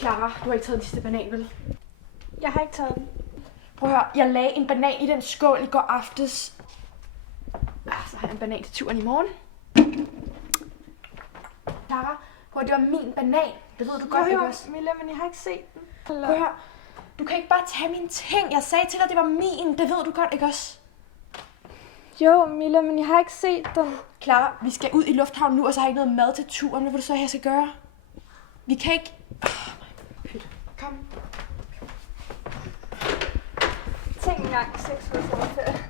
Clara, du har ikke taget den sidste banan, vel? Jeg har ikke taget den. Prøv at høre, jeg lagde en banan i den skål i går aftes. Så har jeg en banan til turen i morgen. Clara, prøv at det var min banan. Det ved du godt, ikke også? Milla, men jeg har ikke set den. Prøv at høre, du kan ikke bare tage mine ting. Jeg sagde til dig, det var min. Det ved du godt, ikke også? Jo, Milla, men jeg har ikke set den. Clara, vi skal ud i lufthavnen nu, og så har jeg ikke noget mad til turen. Hvad vil du så, jeg skal gøre? Vi kan ikke... Kom. Tænk engang 6 uger sommerferie.